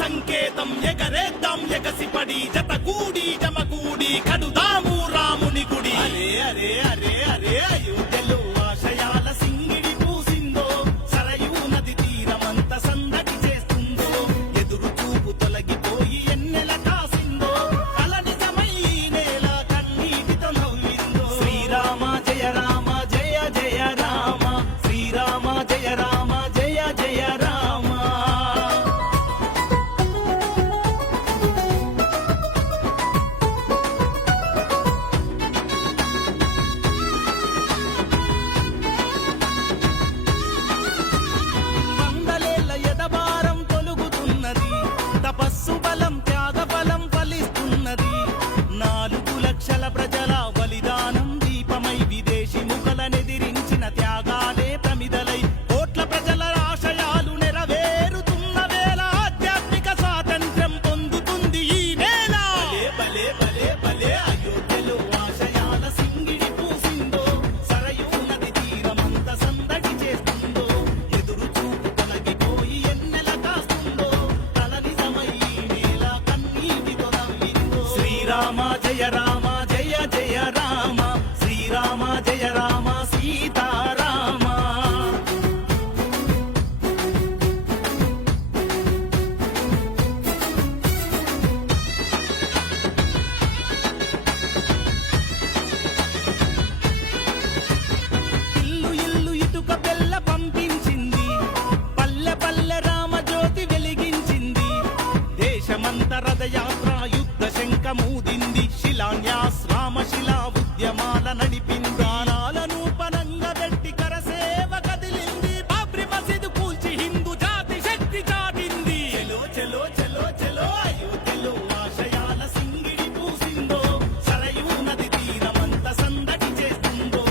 సంకేతం ఎగరేద్దాం ఎగసిపడి జతగూడి జమగూడి కడుదాము రాముని గుడి. అరే అరే అరే అరే అయోధ్యలో ఆశయాల సింగిడి పూసిందో, సరయూ నది తీరమంత సందడి చేస్తుందో, ఎదురు చూపు తొలగిపోయి ఎన్నెల కాసిందో, కల నిజమై నేల కన్నీటితో నవ్విందో. శ్రీరామ జయ రామ జయ జయ రామ, శ్రీరామ జయ రామ జయ జయ రామ. వందలేళ్ల ఎదబారం తొలుగుతున్నది, తపస్సు బలం త్యాగ బలం ఫలిస్తున్నది. 4 లక్షల ప్రజల బలిదానం దీపమై, విదేశీ ముఖలనెదిరించిన త్యాగాలే ప్రమిదలై, కోట్ల ప్రజల ఆశయాలు నెరవేరుతున్న వేళ ఆధ్యాత్మిక స్వాతంత్ర్యం పొందుతుంది ఈ నేల. భలే భలే భలే అయోధ్యలో ఆశయాల సింగిడి పూసిందో, సరయూ నది తీరమంత సందడి చేస్తుందో, ఎదురు చూపు తొలగిపోయి ఎన్నెల కాస్తుందో, కల నిజమై నేల కన్నీటితో నవ్విందో. శ్రీరామ జయ రామ జయ జయ రామ, శ్రీరామ జయ రామ సీతారామ. ఇల్లు ఇల్లు ఇటుక బెల్ల పంపించింది, పల్లె పల్లె రామజ్యోతి వెలిగించింది. దేశమంత రథయాత్ర యుద్ధ శంఖమూదింది, శిలాన్యాస్ రామశిలా ఉద్యమాల నడిపింది. గానాలను పనంగా పెట్టి కరసేవ కదిలింది, బాబ్రీ మసీదు కూల్చి హిందూ జాతి శక్తి చాటింది. చెలో చెలో చెలో చెలో అయోధ్యలో ఆశయాల సింగిడి పూసిందో, సరయూ నది తీరమంత సందడి చేస్తుందో,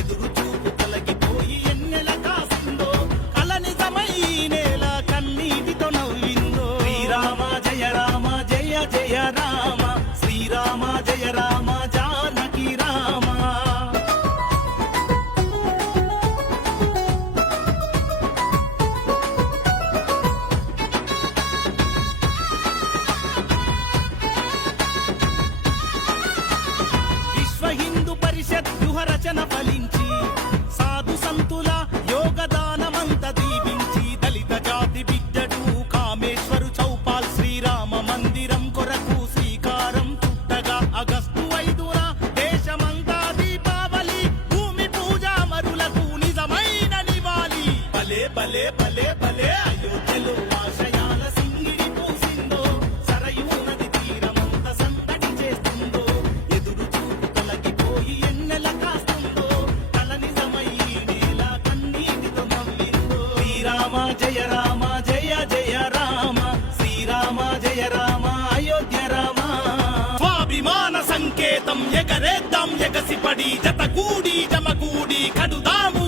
ఎదురు చూపు తొలగిపోయి ఎన్నెల కాసిందో, కల నిజమై నేల కన్నీటితో నవ్విందో. శ్రీరామ జయ రామ జయ జయ రామ, శ్రీరామ జయ రామ జానకి రామ. విశ్వ హిందూ పరిషత్ వ్యూహ రచన ఫలించి, సాధు సంతుల యోగదానమంత దీవించి, దళిత జాతి బిడ్డడు కామేశ్వరు చౌపాల్ శ్రీరామ మందిరం కొరకు శ్రీకారం చుట్టగా, ఆగస్టు 5న దేశమంతా దీపావళి, భూమి పూజ మరులకు నిజమైన నివాళి. భలే భలే భలే భలే అయోధ్యలో ఆశయాల సింగిడి పూసిందో, సరయూ నది తీరమంత సందడి చేస్తుందో, ఎదురు చూపు తొలగిపోయి ఎన్నెల కాస్తుందో, కల నిజమై నేల కన్నీటితో నవ్విందో. శ్రీరామ జయ రామ జయ జయ రామ, శ్రీరామ జయ రామ అయోధ్య రామ. స్వాభిమాన సంకేతం ఎగరేద్దాం ఎగసిపడి జతగూడి జమగూడి కడుదాము